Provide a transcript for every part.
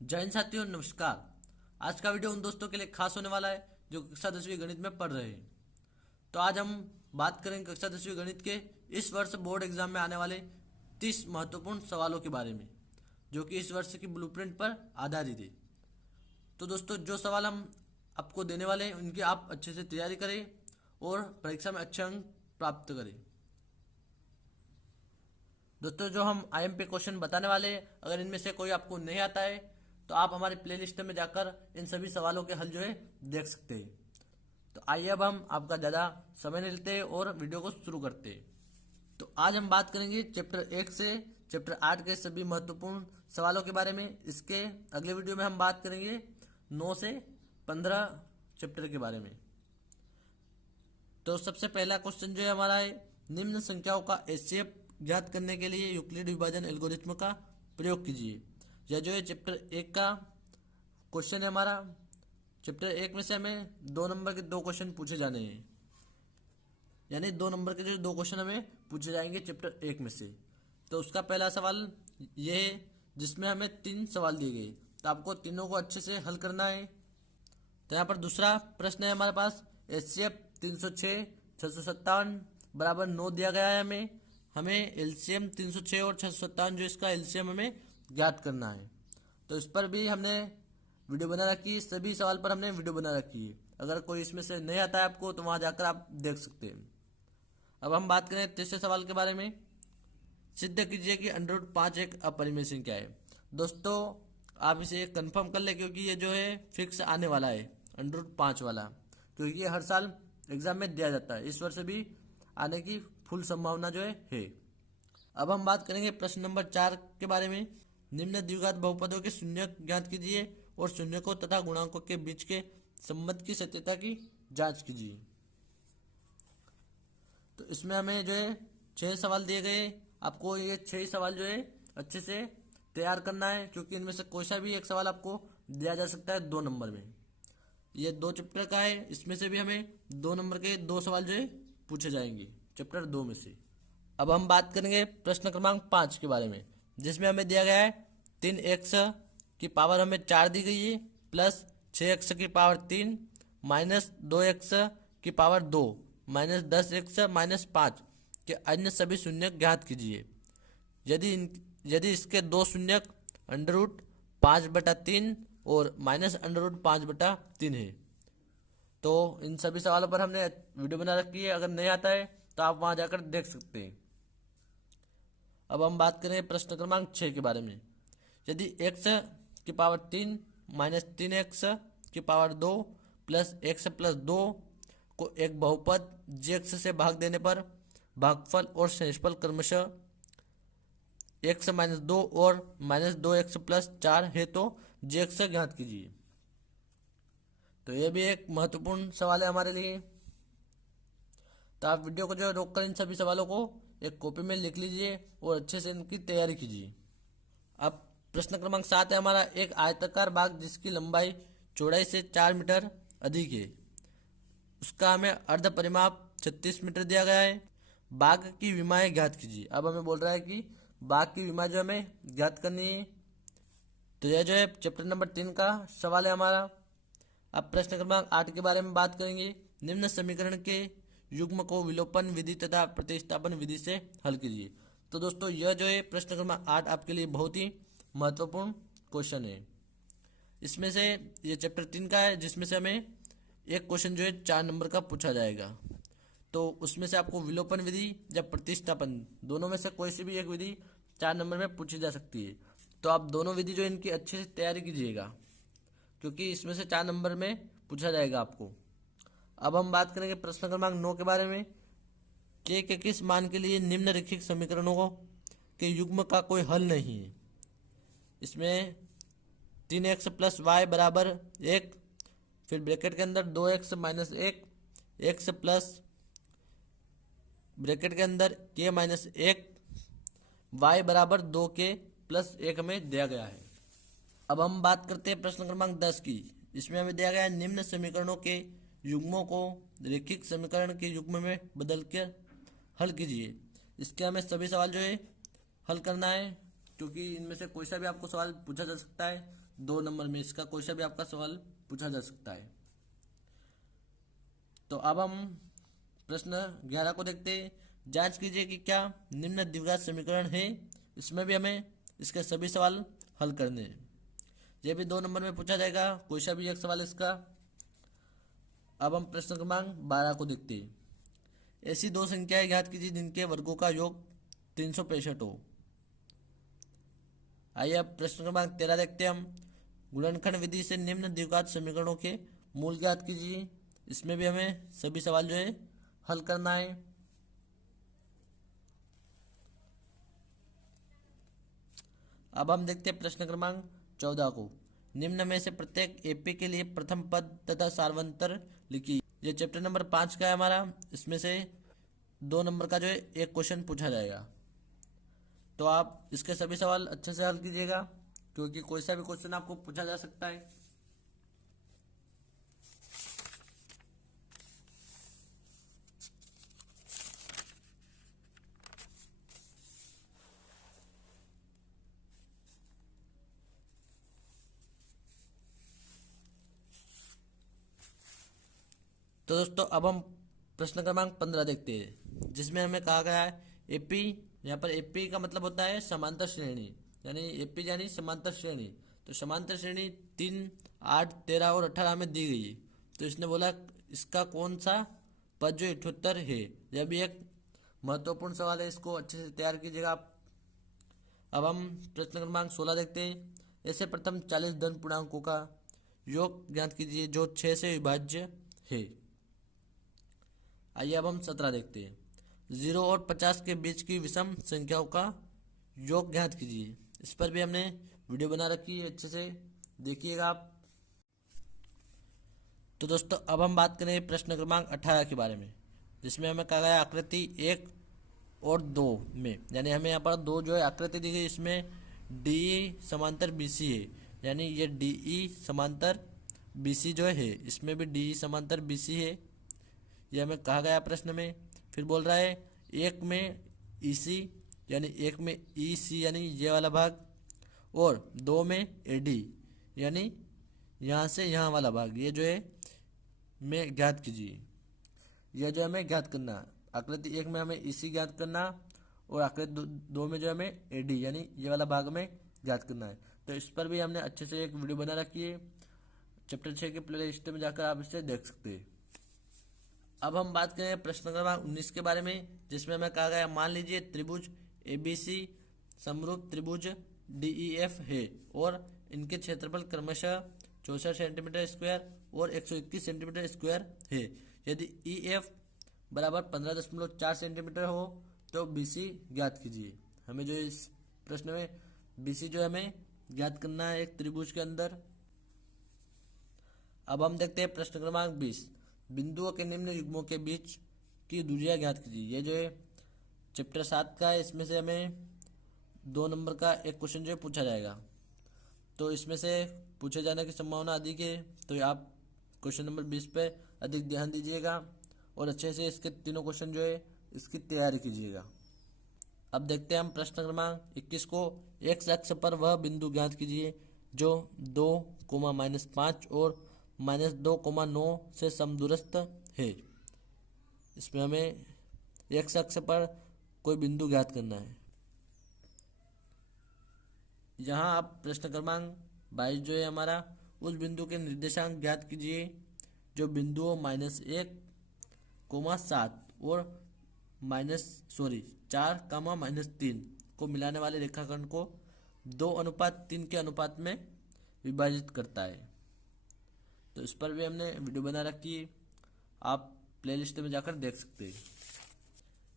जय हिंद साथियों, नमस्कार। आज का वीडियो उन दोस्तों के लिए खास होने वाला है जो कक्षा 10वीं गणित में पढ़ रहे हैं। तो आज हम बात करेंगे कक्षा 10वीं गणित के इस वर्ष बोर्ड एग्जाम में आने वाले 30 महत्वपूर्ण सवालों के बारे में, जो कि इस वर्ष की ब्लूप्रिंट पर आधारित है। तो दोस्तों, जो सवाल हम आपको देने वाले हैं उनकी आप अच्छे से तैयारी करें और परीक्षा में अच्छे अंक प्राप्त करें। दोस्तों, जो हम IMP क्वेश्चन बताने वाले हैं, अगर इनमें से कोई आपको नहीं आता है तो आप हमारे प्लेलिस्ट में जाकर इन सभी सवालों के हल जो है देख सकते हैं। तो आइए अब हम आपका ज़्यादा समय नहीं लेते और वीडियो को शुरू करते हैं। तो आज हम बात करेंगे चैप्टर 1 से चैप्टर 8 के सभी महत्वपूर्ण सवालों के बारे में। इसके अगले वीडियो में हम बात करेंगे 9 से 15 चैप्टर के बारे में। तो सबसे पहला क्वेश्चन जो है हमारा है, निम्न संख्याओं का HCF ज्ञात करने के लिए यूक्लिड विभाजन एल्गोरिथ्म का प्रयोग कीजिए। यह जो है चैप्टर 1 का क्वेश्चन है हमारा। चैप्टर 1 में से हमें 2 नंबर के 2 क्वेश्चन पूछे जाने हैं, यानी 2 नंबर के जो 2 क्वेश्चन हमें पूछे जाएंगे चैप्टर 1 में से। तो उसका पहला सवाल ये है जिसमें हमें 3 सवाल दिए गए, तो आपको तीनों को अच्छे से हल करना है। तो यहाँ पर दूसरा प्रश्न है हमारे पास, HCF 306 657 बराबर 9 दिया गया है। हमें LCM 306 और 657 जो इसका LCM हमें ज्ञात करना है। तो इस पर भी हमने वीडियो बना रखी है, सभी सवाल पर हमने वीडियो बना रखी है। अगर कोई इसमें से नहीं आता है आपको तो वहाँ जाकर आप देख सकते हैं। अब हम बात करें तीसरे सवाल के बारे में। सिद्ध कीजिए कि √5 एक अपरिमेय संख्या है। दोस्तों, आप इसे कंफर्म कर ले क्योंकि ये जो है फिक्स आने वाला है √5 वाला, क्योंकि ये हर साल एग्जाम में दिया जाता है। इस वर्ष भी आने की फुल संभावना जो है। अब हम बात करेंगे प्रश्न नंबर 4 के बारे में। निम्न द्विघात बहुपदों के शून्य ज्ञात कीजिए और शून्यकों तथा गुणांकों के बीच के संबंध की सत्यता की जांच कीजिए। तो इसमें हमें जो है 6 सवाल दिए गए। आपको ये 6 सवाल जो है अच्छे से तैयार करना है, क्योंकि इनमें से कोई सा भी एक सवाल आपको दिया जा सकता है 2 नंबर में। ये 2 चैप्टर का है, इसमें से भी हमें 2 नंबर के 2 सवाल जो है पूछे जाएंगे चैप्टर 2 में से। अब हम बात करेंगे प्रश्न क्रमांक 5 के बारे में, जिसमें हमें दिया गया है 3x की पावर हमें 4 दी गई है, प्लस 6x की पावर 3 माइनस 2x की पावर 2 माइनस 10x माइनस 5 के अन्य सभी शून्य ज्ञात कीजिए। यदि इसके 2 शून्य √5/3 और माइनस √5/3 है। तो इन सभी सवालों पर हमने वीडियो बना रखी है, अगर नहीं आता है तो आप वहां जाकर देख सकते हैं। अब हम बात करें प्रश्न क्रमांक 6 के बारे में। यदि x की पावर 3 माइनस 3x की पावर 2 प्लस x प्लस 2 को एक बहुपद gx से भाग देने पर भागफल और शेषफल क्रमशः x माइनस 2 और माइनस 2x प्लस 4 है, तो gx ज्ञात कीजिए। तो यह भी एक महत्वपूर्ण सवाल है हमारे लिए। तो आप वीडियो को जो रोककर इन सभी सवालों को एक कॉपी में लिख लीजिए और अच्छे से इनकी तैयारी कीजिए। अब प्रश्न क्रमांक 7 है हमारा, एक आयताकार बाग जिसकी लंबाई चौड़ाई से 4 मीटर अधिक है, उसका हमें अर्ध परिमाप 36 मीटर दिया गया है। बाग की विमाएं ज्ञात कीजिए। अब हमें बोल रहा है कि बाग की विमा जो हमें ज्ञात करनी है। तो यह जो है चैप्टर नंबर 3 का सवाल है हमारा। अब प्रश्न क्रमांक 8 के बारे में बात करेंगे। निम्न समीकरण के युग्म को विलोपन विधि तथा प्रतिस्थापन विधि से हल कीजिए। तो दोस्तों, यह जो है प्रश्न क्रमांक 8 आपके लिए बहुत ही महत्वपूर्ण क्वेश्चन है। इसमें से ये चैप्टर 3 का है, जिसमें से हमें एक क्वेश्चन जो है 4 नंबर का पूछा जाएगा। तो उसमें से आपको विलोपन विधि या प्रतिस्थापन, दोनों में से कोई सी भी एक विधि 4 नंबर में पूछी जा सकती है। तो आप दोनों विधि जो इनकी अच्छे से तैयारी कीजिएगा, क्योंकि इसमें से 4 नंबर में पूछा जाएगा आपको। अब हम बात करेंगे प्रश्न क्रमांक 9 के बारे में। के किस मान के लिए निम्नलिखित समीकरणों को के युग्म का कोई हल नहीं है। इसमें 3x प्लस वाई बराबर 1, फिर ब्रैकेट के अंदर 2x minus 1, x plus bracket के अंदर k माइनस 1, y बराबर 2k प्लस 1 हमें दिया गया है। अब हम बात करते हैं प्रश्न क्रमांक 10 की। इसमें हमें दिया गया है निम्न समीकरणों के युग्मों को रैखिक समीकरण के युग्म में बदलकर हल कीजिए। इसके हमें सभी सवाल जो है हल करना है, क्योंकि इनमें से कोई सा भी आपको सवाल पूछा जा सकता है। 2 नंबर में इसका कोई सा भी आपका सवाल पूछा जा सकता है। तो अब हम प्रश्न 11 को देखते हैं। जांच कीजिए कि क्या निम्न द्विघात समीकरण है। इसमें भी हमें इसके सभी सवाल हल करने हैं। ये भी 2 नंबर में पूछा जाएगा, कोई सा भी एक सवाल इसका। अब हम प्रश्न क्रमांक 12 को देखते हैं। ऐसी 2 संख्याएं ज्ञात कीजिए जिनके वर्गों का योग 365 हो। आइए अब प्रश्न क्रमांक 13 देखते हैं हम। गुणनखंड विधि से निम्न द्विघात समीकरणों के मूल ज्ञात कीजिए। इसमें भी हमें सभी सवाल जो है हल करना है। अब हम देखते हैं प्रश्न क्रमांक 14 को। निम्न में से प्रत्येक एपी के लिए प्रथम पद तथा सार्वंतर लिखिए। ये चैप्टर नंबर 5 का है हमारा। इसमें से 2 नंबर का जो है एक क्वेश्चन पूछा जाएगा। तो आप इसके सभी सवाल अच्छे से हल कीजिएगा, क्योंकि कोई सा भी क्वेश्चन आपको पूछा जा सकता है। तो दोस्तों अब हम प्रश्न क्रमांक 15 देखते हैं, जिसमें हमें कहा गया है एपी। यहाँ पर एपी का मतलब होता है समांतर श्रेणी, यानी एपी यानी समांतर श्रेणी। तो समांतर श्रेणी 3, 8, 13 और 18 में दी गई है। तो इसने बोला इसका कौन सा पद जो 78 है। यह भी एक महत्वपूर्ण सवाल है, इसको अच्छे से तैयार कीजिएगा आप। अब हम प्रश्न क्रमांक 16 देखते हैं। ऐसे प्रथम 40 धन पूर्णांकों का योग ज्ञात कीजिए जो 6 से विभाज्य है। आइए अब हम 17 देखते हैं। 0 और 50 के बीच की विषम संख्याओं का योग ज्ञात कीजिए। इस पर भी हमने वीडियो बना रखी है, अच्छे से देखिएगा आप। तो दोस्तों अब हम बात करें प्रश्न क्रमांक 18 के बारे में, जिसमें हमें कहा गया आकृति 1 और 2 में, यानी हमें यहाँ पर 2 जो है आकृति दी गई। इसमें डी समांतर बीसी है, यानी ये डी समांतर बीसी जो है, इसमें भी डी समांतर बीसी है। यह हमें कहा गया प्रश्न में। फिर बोल रहा है 1 में ईसी, यानी 1 में ईसी यानी ये वाला भाग, और 2 में एडी यानी यहाँ से यहाँ वाला भाग। ये जो है में ज्ञात कीजिए। यह जो हमें ज्ञात करना, आकृति 1 में हमें ईसी ज्ञात करना, और आकृति 2 में जो हमें एडी यानी ये वाला भाग में ज्ञात करना है। तो इस पर भी हमने अच्छे से एक वीडियो बना रखी है। चैप्टर 6 के प्ले लिस्ट में जाकर आप इसे देख सकते हैं। अब हम बात करें प्रश्न क्रमांक 19 के बारे में, जिसमें हमें कहा गया मान लीजिए त्रिभुज एबीसी समरूप त्रिभुज डीईएफ है और इनके क्षेत्रफल क्रमशः 64 सेंटीमीटर स्क्वायर और 121 सेंटीमीटर स्क्वायर है। यदि ईएफ बराबर 15.4 सेंटीमीटर हो तो बीसी ज्ञात कीजिए। हमें जो इस प्रश्न में बीसी जो हमें ज्ञात करना है एक त्रिभुज के अंदर। अब हम देखते हैं प्रश्न क्रमांक 20। बिंदुओं के निम्न युग्मों के बीच की दूरियां ज्ञात कीजिए। ये जो है चैप्टर 7 का है। इसमें से हमें 2 नंबर का एक क्वेश्चन जो है पूछा जाएगा। तो इसमें से पूछे जाने की संभावना अधिक है, तो आप क्वेश्चन नंबर 20 पे अधिक ध्यान दीजिएगा और अच्छे से इसके तीनों क्वेश्चन जो है इसकी तैयारी कीजिएगा। अब देखते हैं हम प्रश्न क्रमांक 21 को। एक्स अक्ष पर वह बिंदु ज्ञात कीजिए जो 2, -5 और -2,9 से समदूरस्थ है। इसमें हमें एक्स अक्ष पर कोई बिंदु ज्ञात करना है। यहाँ आप प्रश्न क्रमांक 22 जो है हमारा, उस बिंदु के निर्देशांक ज्ञात कीजिए जो बिंदुओं -1, 7 और -4, को मिलाने वाले रेखाखंड को 2:3 के अनुपात में विभाजित करता है। तो इस पर भी हमने वीडियो बना रखी है, आप प्लेलिस्ट में जाकर देख सकते हैं।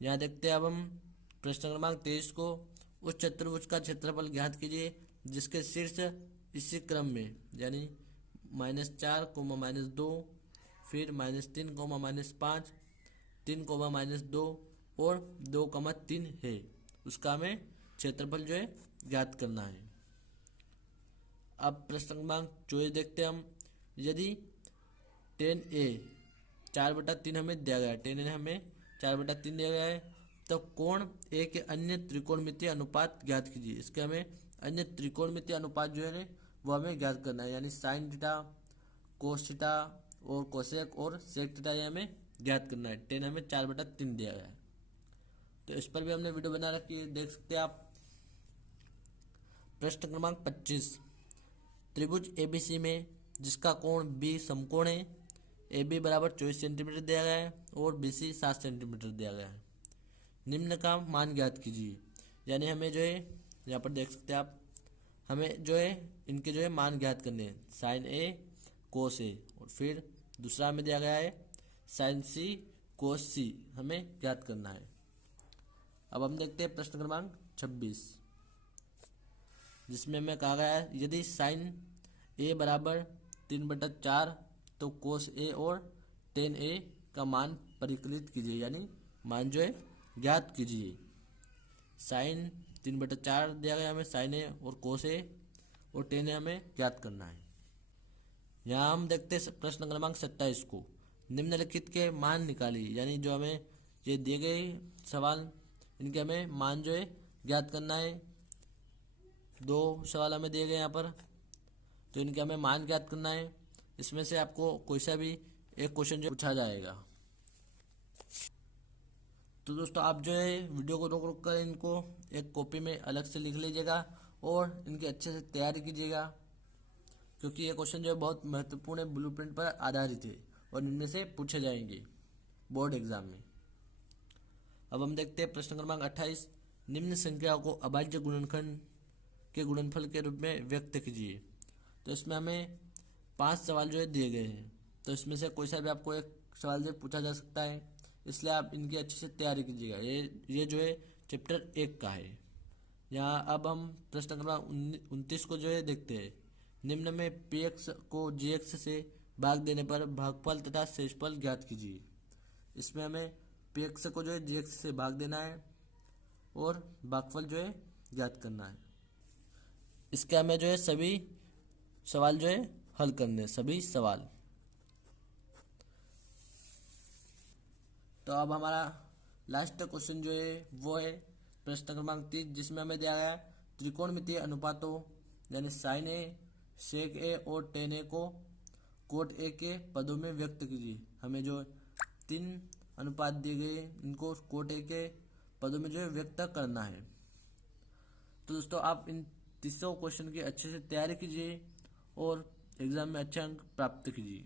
यहाँ देखते हैं अब हम प्रश्न क्रमांक 23 को। उस चतुर्भुज का क्षेत्रफल ज्ञात कीजिए जिसके शीर्ष इसी क्रम में, यानी -4, -2, फिर -3, -5, 3, -2 और 2,3 है। उसका हमें क्षेत्रफल जो है ज्ञात करना है। अब प्रश्न क्रमांक 24 देखते हैं हम। यदि tan A 4/3 हमें दिया गया है, tan A हमें 4/3 दिया गया है, तो कोण A के अन्य त्रिकोणमितीय अनुपात ज्ञात कीजिए। इसके हमें अन्य त्रिकोणमितीय अनुपात जो है वो हमें ज्ञात करना है, यानी साइन थीटा, कोस थीटा और कोसेक और सेक थीटा ये हमें ज्ञात करना है। टेन हमें 4/3 दिया गया है। तो इस पर भी हमने वीडियो बना रखी है, देख सकते हैं आप। प्रश्न क्रमांक 25, त्रिभुज एबीसी में जिसका कोण बी समकोण है, ए बी बराबर 24 सेंटीमीटर दिया गया है और बी सी 7 सेंटीमीटर दिया गया है। निम्न का मान ज्ञात कीजिए। यानी हमें जो है यहाँ पर देख सकते हैं आप, हमें जो है इनके जो है मान ज्ञात करने हैं, साइन ए कोस ए, और फिर दूसरा हमें दिया गया है साइन सी कोस सी, हमें ज्ञात करना है। अब हम देखते हैं प्रश्न क्रमांक 26, जिसमें हमें कहा गया है यदि साइन ए बराबर 3/4 तो कोस ए और टेन ए का मान परिकलित कीजिए, यानी मान जो है ज्ञात कीजिए। साइन 3/4 दिया गया हमें, साइन ए और कोस ए और टेन ए हमें ज्ञात करना है। यहाँ हम देखते हैं प्रश्न क्रमांक 27 को, निम्नलिखित के मान निकालिए। यानी जो हमें ये दिए गए सवाल, इनके हमें मान जो है ज्ञात करना है। दो सवाल हमें दिए गए यहाँ पर, तो इनके हमें मान ज्ञात करना है। इसमें से आपको कोई सा भी एक क्वेश्चन जो पूछा जाएगा। तो दोस्तों आप जो है वीडियो को रोक रोक कर इनको एक कॉपी में अलग से लिख लीजिएगा और इनकी अच्छे से तैयारी कीजिएगा, क्योंकि ये क्वेश्चन जो है बहुत महत्वपूर्ण है, ब्लूप्रिंट पर आधारित है और इनमें से पूछे जाएंगे बोर्ड एग्जाम में। अब हम देखते हैं प्रश्न क्रमांक 28, निम्न संख्या को अभाज्य गुणनखंड के गुणनफल के रूप में व्यक्त कीजिए। तो इसमें हमें 5 सवाल जो है दिए गए हैं, तो इसमें से कोई सा भी आपको एक सवाल जो पूछा जा सकता है, इसलिए आप इनकी अच्छे से तैयारी कीजिएगा। ये जो है चैप्टर 1 का है। यहाँ अब हम प्रश्न क्रमांक 29 को जो है देखते हैं। निम्न में px को gx से भाग देने पर भागफल तथा शेषफल ज्ञात कीजिए। इसमें हमें px को जो है gx से भाग देना है और भागफल जो है ज्ञात करना है। इसके हमें जो है सभी सवाल जो है हल करने हैं, सभी सवाल। तो अब हमारा लास्ट क्वेश्चन जो है वो है प्रश्न क्रमांक 30, जिसमें हमें दिया गया त्रिकोणमितीय अनुपातों यानी साइन ए, सेक ए और टेन ए को कोट ए के पदों में व्यक्त कीजिए। हमें जो 3 अनुपात दिए गए इनको कोट ए के पदों में जो है व्यक्त करना है। तो दोस्तों आप इन 300 क्वेश्चन की अच्छे से तैयारी कीजिए और एग्जाम में अच्छे अंक प्राप्त कीजिए।